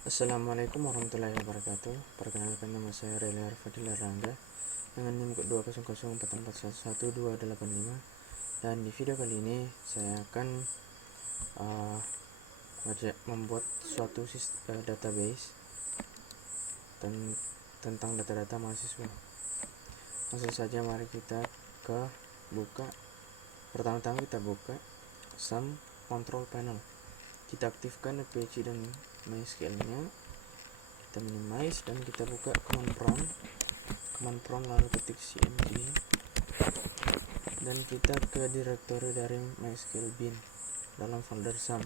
Assalamualaikum warahmatullahi wabarakatuh. Perkenalkan, nama saya Rela Fadil Rangga dengan NIM 20044111285. Dan di video kali ini saya akan membuat suatu database tentang data-data mahasiswa. Langsung saja mari kita buka. Pertama-tama kita buka SAM Control Panel. Kita aktifkan Apache dan MySQL-nya. Kita minimize dan kita buka command prompt lalu ketik cmd dan kita ke directory dari MySQL bin dalam folder SAM.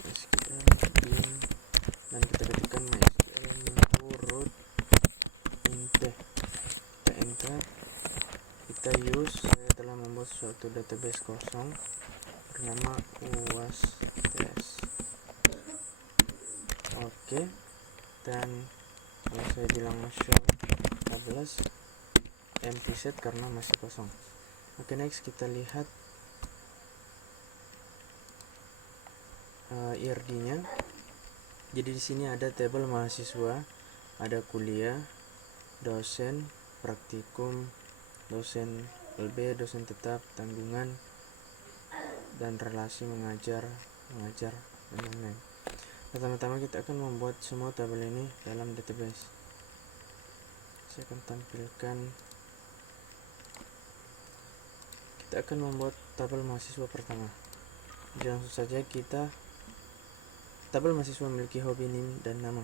MySQL bin dan kita ketikkan MySQL root inte. Kita enter. Kita saya telah membuat suatu database kosong bernama UAS test. Oke, dan kalau saya bilang show tables empty set karena masih kosong. Oke, next kita lihat IRD-nya. Jadi di sini ada tabel mahasiswa, ada kuliah, dosen, praktikum, dosen LB, dosen tetap, tanggungan, dan relasi mengajar, dan lain-lain. Pertama-tama kita akan membuat semua tabel ini dalam database. Saya akan tampilkan. Kita akan membuat tabel mahasiswa pertama. Jadi langsung saja tabel mahasiswa memiliki hobi, NIM, dan nama.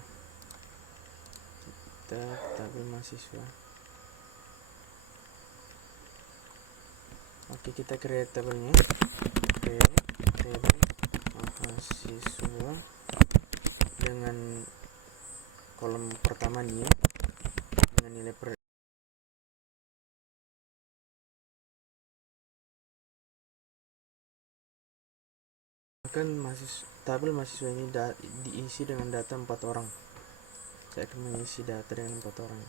Kita tabel mahasiswa. Oke, kita create tabelnya. Create tabel mahasiswa dengan kolom pertama NIM dengan nilai tabel mahasiswa ini diisi dengan data 4 orang. Saya akan mengisi data dengan 4 orang.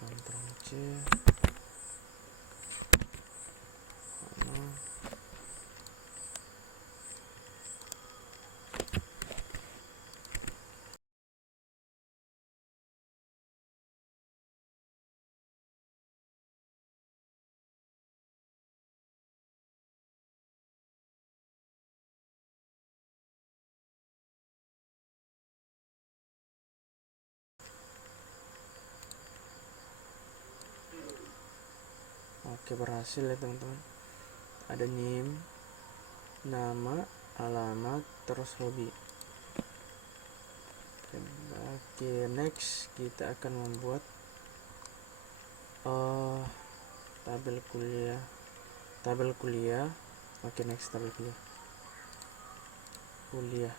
Ctrl C. Oke, berhasil ya teman-teman. Ada NIM, nama, alamat, terus hobi. Oke, next kita akan membuat tabel kuliah. Oke, next tabel kuliah.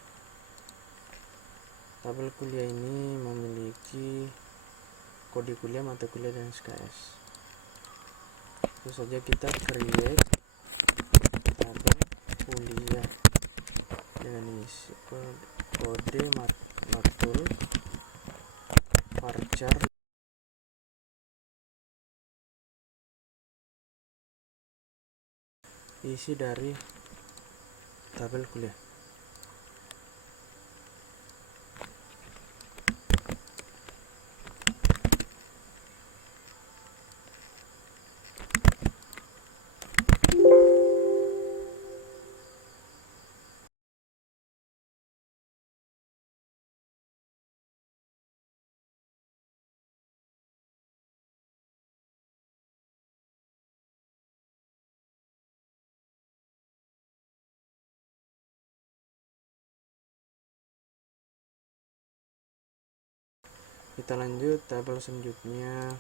Tabel kuliah ini memiliki kode kuliah, mata kuliah, dan SKS. Terus saja kita create tabel kuliah dengan isi kode matul varchar isi dari tabel kuliah. Kita lanjut tabel selanjutnya,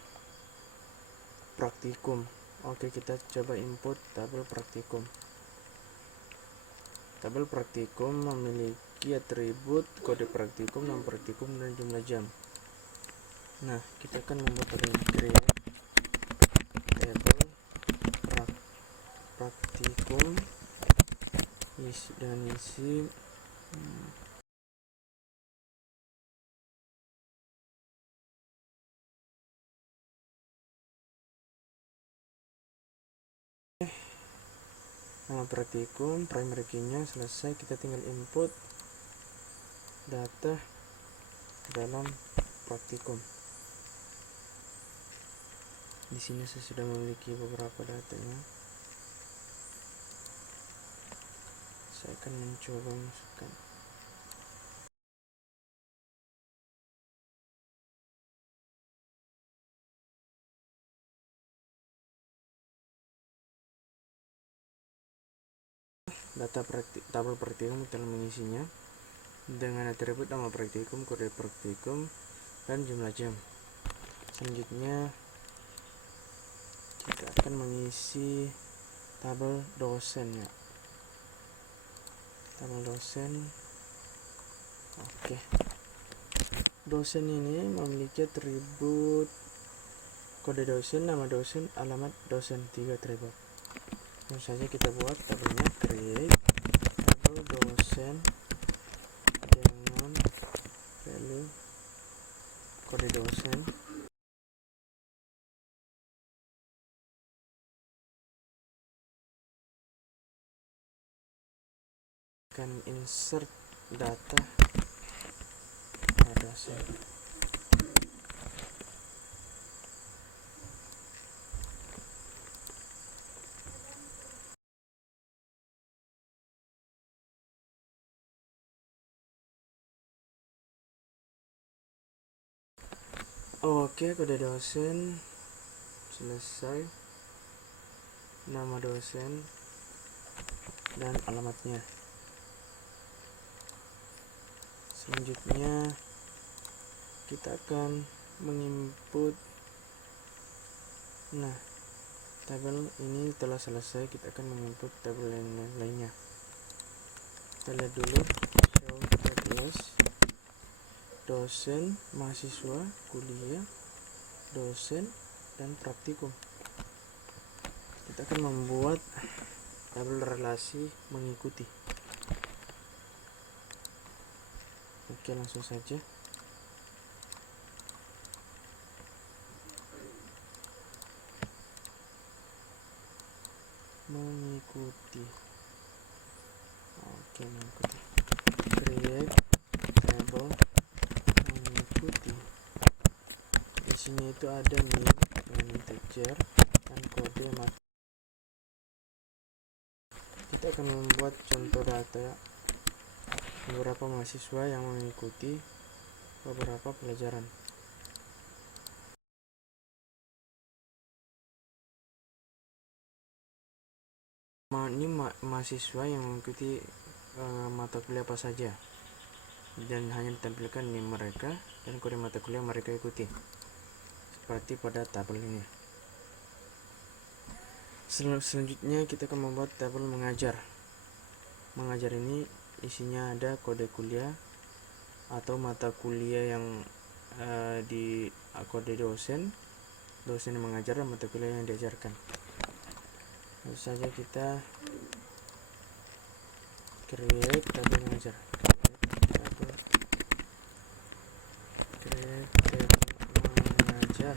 praktikum. Oke, kita coba input tabel praktikum. Tabel praktikum memiliki atribut kode praktikum, nama praktikum, dan jumlah jam. Nah, kita akan membuat create tabel praktikum dan isi nama praktikum, primary key-nya selesai. Kita tinggal input data ke dalam praktikum. Di sini saya sudah memiliki beberapa datanya. Saya akan mencoba masukkan. Data tabel praktikum kita mengisinya dengan atribut nama praktikum, kode praktikum, dan jumlah jam. Selanjutnya kita akan mengisi tabel dosen ya. Tabel dosen. Oke. Dosen ini memiliki atribut kode dosen, nama dosen, alamat dosen, 3 atribut. Langsung saja kita buat tabelnya, create tabel dosen dengan value kode dosen, akan insert data dosen. Oke, kode dosen selesai, nama dosen dan alamatnya. Selanjutnya kita akan menginput. Nah, tabel ini telah selesai, kita akan menginput tabel yang lainnya. Kita lihat dulu, show tables dosen, mahasiswa, kuliah, dosen, dan praktikum. Kita akan membuat tabel relasi mengikuti. Oke, langsung saja. Mengikuti. Oke, mengikuti. Create table mengikuti. Di sini itu ada name dengan integer dan kode mat. Kita akan membuat contoh data beberapa mahasiswa yang mengikuti beberapa pelajaran. Ini mahasiswa yang mengikuti mata kuliah apa saja, dan hanya ditampilkan nim mereka dan kode mata kuliah mereka ikuti, seperti pada tabel ini. Selanjutnya kita akan membuat tabel mengajar. Mengajar ini isinya ada kode kuliah atau mata kuliah yang di kode dosen yang mengajar, dan mata kuliah yang diajarkan. Lalu saja kita create tabel mengajar, create tabel mengajar,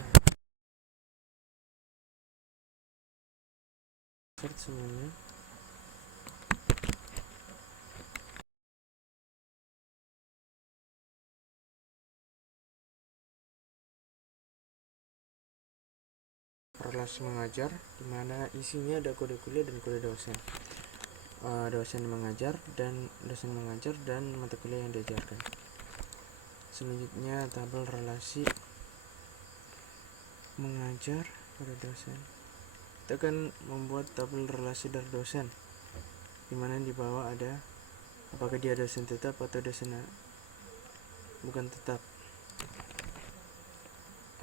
insert semuanya. Relasi mengajar, dimana isinya ada kode kuliah dan kode dosen. Dosen mengajar dan mata kuliah yang diajarkan. Selanjutnya tabel relasi mengajar pada dosen. Kita akan membuat tabel relasi dari dosen, dimana di bawah ada apakah dia dosen tetap atau dosen bukan tetap.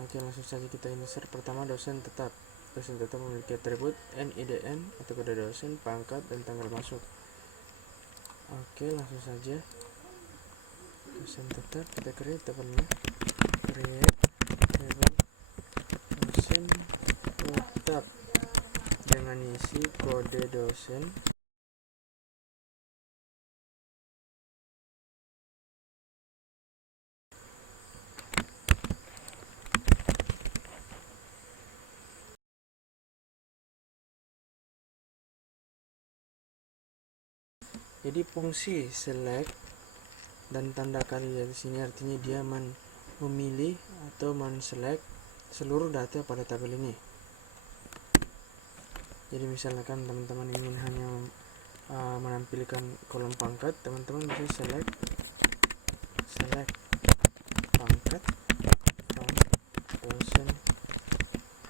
Oke, langsung saja kita insert. Pertama, dosen tetap. Dosen tetap memiliki atribut NIDN atau kode dosen, pangkat, dan tanggal masuk. Oke, langsung saja. Dosen tetap, kita create tabelnya. Create table dosen tetap dengan isi kode dosen Jadi fungsi select dan tanda kali di sini artinya dia memilih atau men-select seluruh data pada tabel ini. Jadi misalkan teman-teman ingin hanya menampilkan kolom pangkat, teman-teman bisa select pangkat from dosen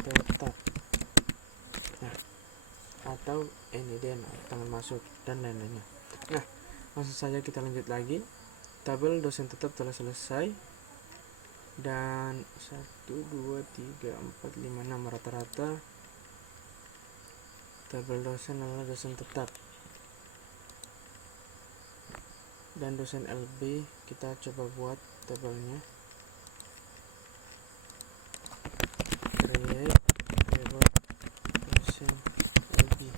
tetap, nah, atau NIDN tangan masuk dan lain-lainnya. Nah, langsung saja kita lanjut lagi. Tabel dosen tetap telah selesai dan 1, 2, 3, 4, 5, 6 rata-rata tabel dosen adalah dosen tetap. Dan dosen LB kita coba buat tabelnya. Create table dosen LB.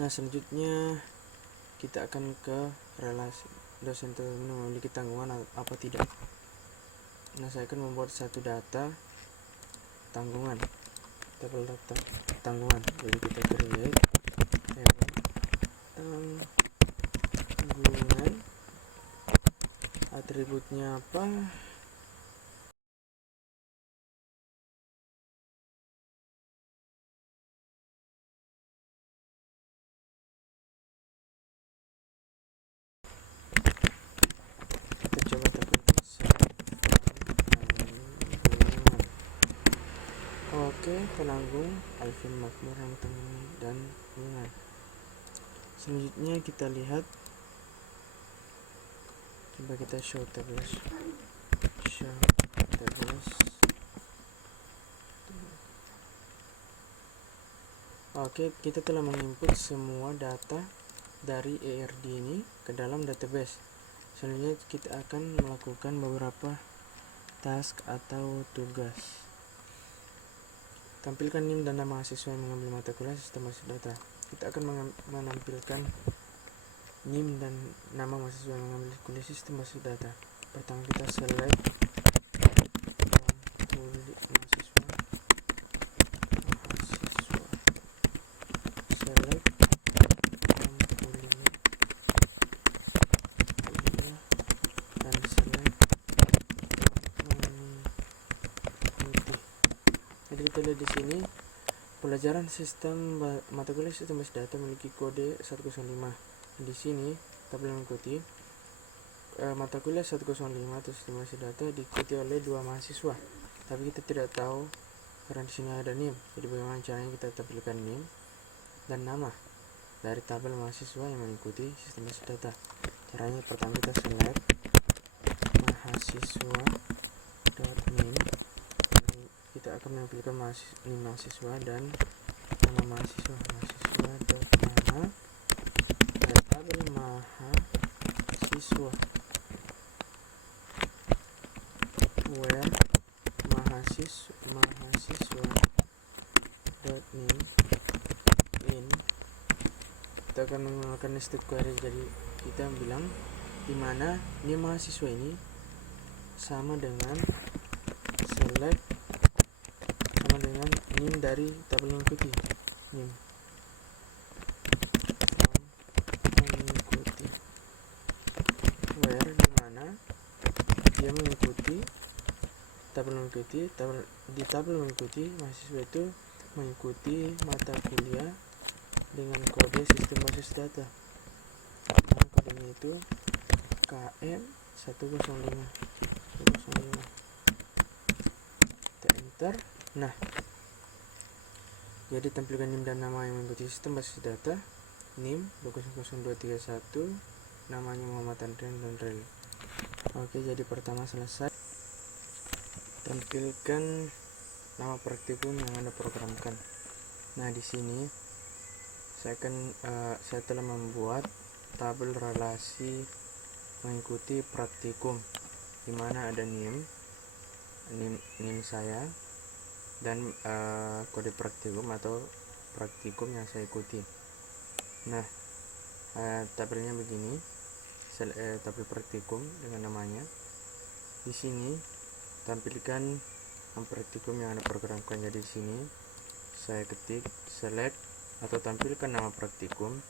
Nah, selanjutnya kita akan ke relasi dosen tetap memiliki tanggungan apa tidak. Nah, saya akan membuat satu data tanggungan, tabel data tanggungan. Jadi kita create table tanggungan, atributnya apa, kita coba tekan tanggungan. Oke, penanggung Alvin Makmur yang tanggungan dan tanggungan. Selanjutnya kita lihat, coba kita show tables. Oke, kita telah menginput semua data dari ERD ini ke dalam database. Selanjutnya kita akan melakukan beberapa task atau tugas. Tampilkan NIM dan nama mahasiswa yang mengambil mata kuliah sistem basis data. Kita akan menampilkan NIM dan nama mahasiswa yang mengambil kuliah sistem basis data. Pertama kita select mahasiswa, select kuliah dan select mengikuti. Jadi kita lihat di sini pelajaran sistem mata kuliah sistem basis data memiliki kode 105. Di sini tabel mengikuti mata kuliah 105 atau sistem basis data diikuti oleh 2 mahasiswa. Tapi kita tidak tahu karena di sini ada NIM. Jadi bagaimana caranya kita tampilkan NIM dan nama dari tabel mahasiswa yang mengikuti sistem basis data. Caranya pertama kita select mahasiswa.nim. Kita akan menampilkan NIM mahasiswa dan nama mahasiswa. Mahasiswa.nama dari tabel mahasiswa where mahasiswa.nim in. Kita akan menggunakan nested query. Jadi kita bilang dimana NIM mahasiswa ini sama dengan select sama dengan NIM dari tabel mengikuti, NIM mengikuti where dimana dia mengikuti tabel mengikuti di tabel mengikuti mahasiswa itu mengikuti mata kuliah dengan kode sistem basis data. Nah, kodenya itu KM 105. Kita enter. Nah, jadi tampilkan NIM dan nama yang mengikuti sistem basis data. NIM 20231, namanya Muhammad Andrian dan Rel. Oke, jadi pertama selesai. Tampilkan nama praktikum yang Anda programkan. Nah, di sini saya telah membuat tabel relasi mengikuti praktikum di mana ada NIM saya dan kode praktikum atau praktikum yang saya ikuti. Nah, tabelnya begini, tabel praktikum dengan namanya. Di sini tampilkan praktikum yang Anda programkan. Jadi di sini saya ketik select atau tampilkan nama praktikum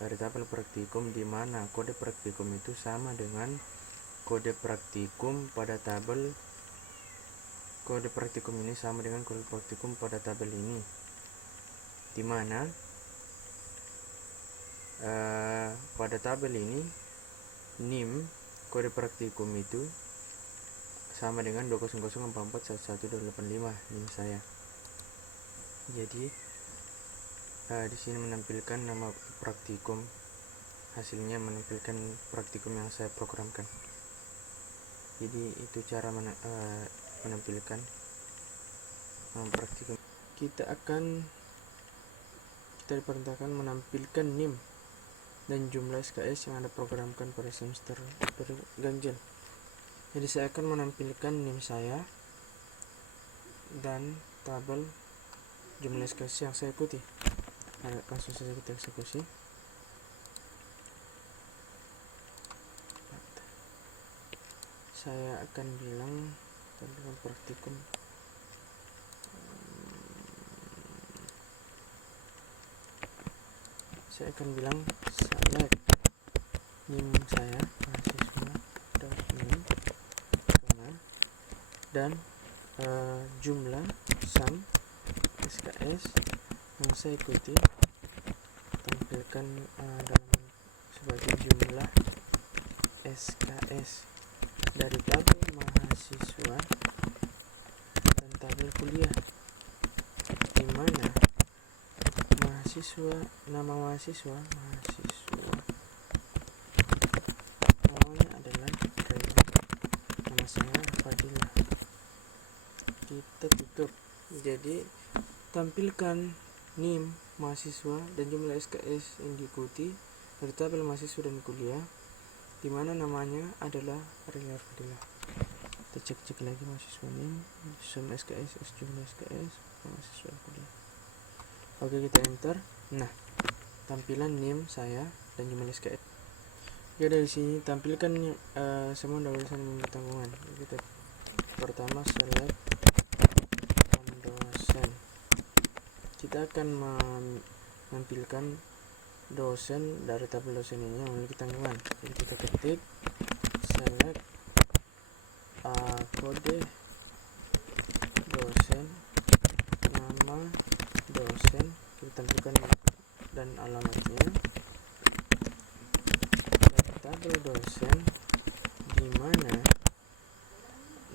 dari tabel praktikum, di mana kode praktikum itu sama dengan kode praktikum pada tabel. Kode praktikum ini sama dengan kode praktikum pada tabel ini, di mana pada tabel ini NIM kode praktikum itu sama dengan 200441185 NIM saya. Jadi di sini menampilkan nama praktikum, hasilnya menampilkan praktikum yang saya programkan. Jadi itu cara menampilkan praktikum. Kita diperintahkan menampilkan NIM dan jumlah SKS yang Anda programkan pada semester berganjil. Jadi saya akan menampilkan NIM saya dan tabel jumlah SKS yang saya ikuti. Langsung saja kita eksekusi. Saya akan bilang tampilkan praktikum. Saya akan bilang select NIM saya mahasiswa.nim dan jumlah sum SKS yang saya ikuti tampilkan dalam sebagai jumlah SKS dari tabel mahasiswa dan tabel kuliah, di mana nama mahasiswa namanya adalah Reza, nama saya Fadilah. Kita tutup. Jadi tampilkan NIM mahasiswa dan jumlah SKS yang diikuti dari tabel mahasiswa dan kuliah, di mana namanya adalah Reza Fadilah. Kita cek lagi mahasiswa NIM, sum SKS, jumlah SKS, mahasiswa kuliah. Oke, kita enter. Nah, tampilan NIM saya dan jumlah SKS. Oke, dari sini tampilkan semua dosen tanggungan. Kita pertama select dosen. Kita akan menampilkan dosen dari tabel dosen ini yang memiliki tanggungan. Jadi kita ketik select kode dosen, nama dosen, kita tampilkan dan alamatnya, dan tabel dosen, di mana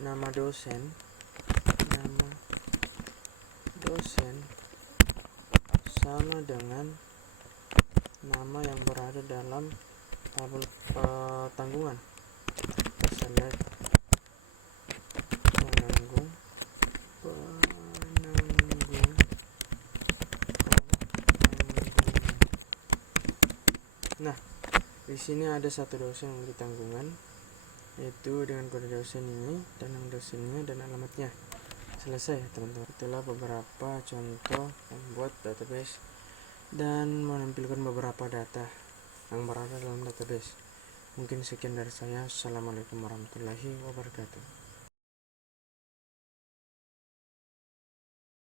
nama dosen sama dengan nama yang berada dalam tabel tanggungan. Select penanggung. Nah, di sini ada satu dosen yang memiliki tanggungan, yaitu dengan kode dosen ini dan nama dosennya dan alamatnya. Selesai, teman-teman. Itulah beberapa contoh membuat database dan menampilkan beberapa data yang berada dalam database. Mungkin sekian dari saya. Assalamualaikum warahmatullahi wabarakatuh.